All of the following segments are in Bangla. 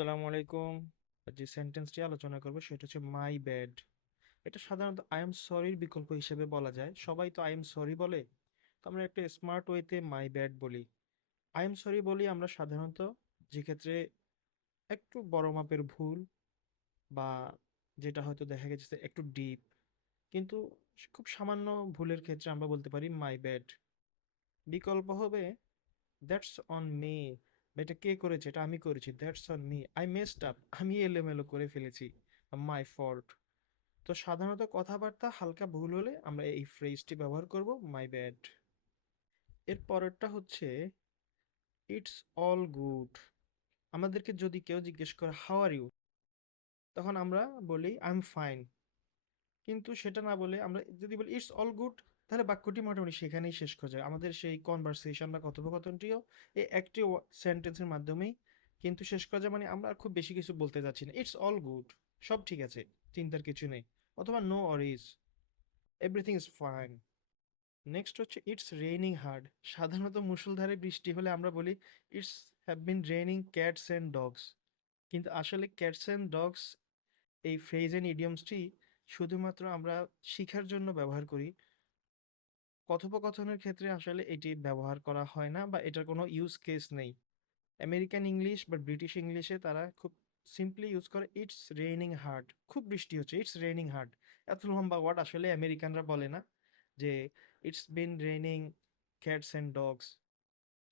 আসসালামু আলাইকুম। যে সেন্টেন্সটি আলোচনা করব সেটা হচ্ছে মাই ব্যাড। এটা সাধারণত আই এম সরির বিকল্প হিসেবে বলা যায়। সবাই তো আই এম সরি বলে, তো আমরা একটা স্মার্ট ওয়েতে মাই ব্যাড বলি। আই এম সরি বলি আমরা সাধারণত যে ক্ষেত্রে একটু বড় মাপের ভুল, বা যেটা হয়তো দেখা গেছে যে একটু ডিপ, কিন্তু খুব সামান্য ভুলের ক্ষেত্রে আমরা বলতে পারি মাই ব্যাড। বিকল্প হবে দ্যাটস অন মি। এটা কে করেছে? এটা আমি করেছি। That's on me, I messed up, আমি এলোমেলো করে ফেলেছি, মাই ফল্ট। তো সাধারণত কথাবার্তা হালকা ভুল হলে আমরা এই ফ্রেজটি ব্যবহার করব, মাই ব্যাড। এর পরেরটা হচ্ছে ইটস অল গুড। আমাদেরকে যদি কেউ জিজ্ঞেস করে হাউ আর ইউ, তখন আমরা বলি আই এম ফাইন। কিন্তু সেটা না বলে আমরা যদি বলি ইটস অল গুড, তাহলে বাক্যটি মোটামুটি সেখানেই শেষ হয়ে যায়। আমাদের সেই কনভারসেশন বা কথোপকথনটিও এই একটি সেন্টেন্সের মাধ্যমেই কিন্তু শেষ করা যায়। মানে আমরা আর খুব বেশি কিছু বলতে যাচ্ছি না, ইটস অল গুড, সব ঠিক আছে, চিন্তার কিছু নেই। অথবা no worries, everything is fine. Next হচ্ছে ইটস রেইনিং হার্ড। সাধারণত মুষলধারে বৃষ্টি হলে আমরা বলি it's have been raining cats and dogs. কিন্তু আসলে ক্যাটস অ্যান্ড ডগস এই ফ্রেজ এন্ড ইডিয়মসটি শুধুমাত্র আমরা শিখার জন্য ব্যবহার করি। কথোপকথনের ক্ষেত্রে আসলে এটি ব্যবহার করা হয় না, বা এটার কোনো ইউজ কেস নেই। আমেরিকান ইংলিশ বা ব্রিটিশ ইংলিশে তারা খুব সিম্পলি ইউজ করে ইটস রেইনিং হার্ড, খুব বৃষ্টি হচ্ছে, ইটস রেইনিং হার্ড। এত লম্বা ওয়ার্ড আসলে আমেরিকানরা বলে না, যে it's been raining cats and dogs.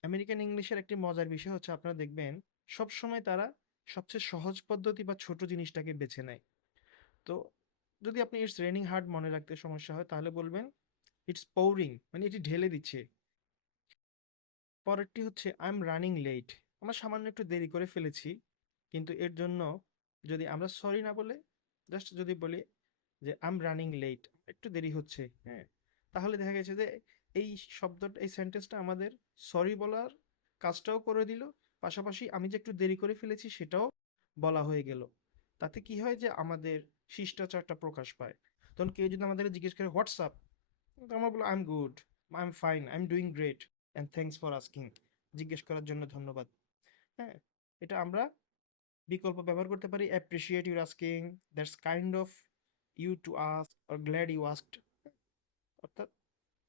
American ইংলিশের একটি মজার বিষয় হচ্ছে আপনারা দেখবেন সবসময় তারা সবচেয়ে সহজ পদ্ধতি বা ছোট জিনিসটাকে বেছে নেয়। তো যদি আপনি ইটস রেইনিং হার্ড মনে রাখতে সমস্যা হয় তাহলে বলবেন ইটস পৌরিং, মানে এটি ঢেলে দিচ্ছে। পরেরটি হচ্ছে আই এম রানিং লেট। আমরা সামান্য একটু দেরি করে ফেলেছি, কিন্তু এর জন্য যদি আমরা সরি না বলে জাস্ট যদি বলি যে আই এম রানিং লেট, একটু দেরি হচ্ছে, হ্যাঁ, তাহলে দেখা গেছে যে এই শব্দটা, এই সেন্টেন্সটা আমাদের সরি বলার কাজটাও করে দিল, পাশাপাশি আমি যে একটু দেরি করে ফেলেছি সেটাও বলা হয়ে গেল। তাতে কি হয় যে আমাদের শিষ্টাচারটা প্রকাশ পায়। তখন কেউ যদি আমাদের জিজ্ঞেস করে হোয়াটসঅ্যাপ, আমরা বলবো I am good, I am fine, I am doing great, and thanks for asking. জিজ্ঞেস করার জন্য ধন্যবাদ। হ্যাঁ, এটা আমরা বিকল্প ব্যবহার করতে পারি appreciate your asking, that's kind of you to ask, or glad you asked. অর্থাৎ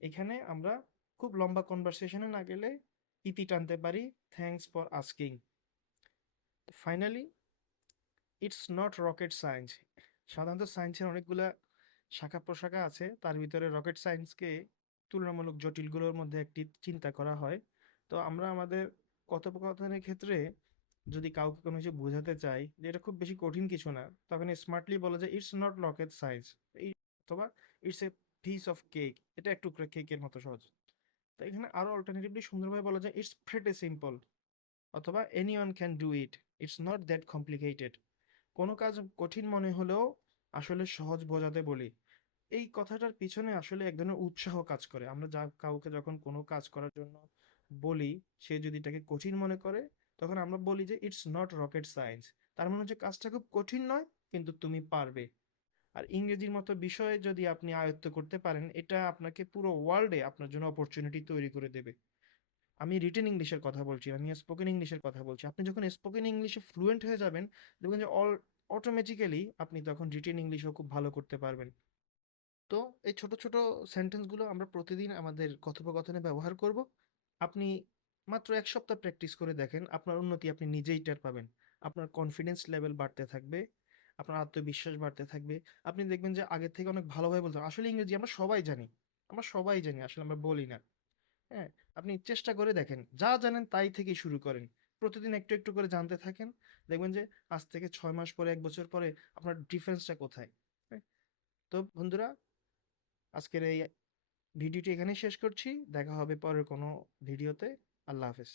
এখানে আমরা খুব লম্বা কনভারসেশনে না গেলে ইতি টানতে পারি thanks for asking. Finally it's not rocket science. সাধারণত সায়েন্সের অনেকগুলা শাখা প্রশাখা আছে, তার ভিতরে রকেট সায়েন্সকে তুলনামূলক জটিলগুলোর মধ্যে একটি চিন্তা করা হয়। তো আমরা আমাদের কথোপকথনের ক্ষেত্রে যদি কাউকে কোনো কিছু বোঝাতে চাই যে এটা খুব বেশি কঠিন কিছু না, তখন স্মার্টলি বলা যায় ইটস নট রকেট সায়েন্স, এই, অথবা it's a piece of cake, এটা একটু কেকের মতো সহজ। তো এখানে আরো অল্টারনেটিভলি সুন্দরভাবে বলা যায় ইটস প্রেটি সিম্পল, অথবা anyone can do it, it's not that complicated. কোনো কাজ কঠিন মনে হলেও আসলে সহজ বোঝাতে বলি। এই কথাটার পিছনে আসলে এক ধরনের উৎসাহ কাজ করে। আমরা কাউকে যখন কোনো কাজ করার জন্য বলি, সে যদি এটাকে কঠিন মনে করে, তখন আমরা বলি যে ইটস নট রকেট সায়েন্স। তার মানে হচ্ছে কাজটা খুব কঠিন নয়, কিন্তু তুমি পারবে। আর ইংরেজির মতো বিষয়ে যদি আপনি আয়ত্ত করতে পারেন, এটা আপনাকে পুরো ওয়ার্ল্ডে আপনার জন্য অপরচুনিটি তৈরি করে দেবে। আমি রিটেন ইংলিশের কথা বলছি, আমি স্পোকেন ইংলিশের কথা বলছি। আপনি যখন স্পোকেন ইংলিশে ফ্লুয়েন্ট হয়ে যাবেন, দেখবেন যে অটোমেটিক্যালি আপনি তখন রিটেন ইংলিশও খুব ভালো করতে পারবেন। তো এই ছোট ছোট সেন্টেন্সগুলো আমরা প্রতিদিন আমাদের কথোপকথনে ব্যবহার করব। আপনি মাত্র ১ সপ্তাহ প্র্যাকটিস করে দেখেন, আপনার উন্নতি আপনি নিজেই টের পাবেন। আপনার কনফিডেন্স লেভেল বাড়তে থাকবে, আপনার আত্মবিশ্বাস বাড়তে থাকবে। আপনি দেখবেন যে আগের থেকে অনেক ভালোভাবে বলতে আসলে ইংরেজি আমরা সবাই জানি, আমরা সবাই জানি, আসলে আমরা বলি না। হ্যাঁ, আপনি চেষ্টা করে দেখেন, যা জানেন তাই থেকেই শুরু করেন। প্রতিদিন একটু একটু করে জানতে থাকেন, দেখবেন যে আজ থেকে ৬ মাস পরে, ১ বছর পরে আপনার ডিফারেন্সটা কোথায়। হ্যাঁ, তো বন্ধুরা, আজকের এই ভিডিওটি এখানেই শেষ করছি। দেখা হবে পরের কোনো ভিডিওতে। আল্লাহ হাফেজ।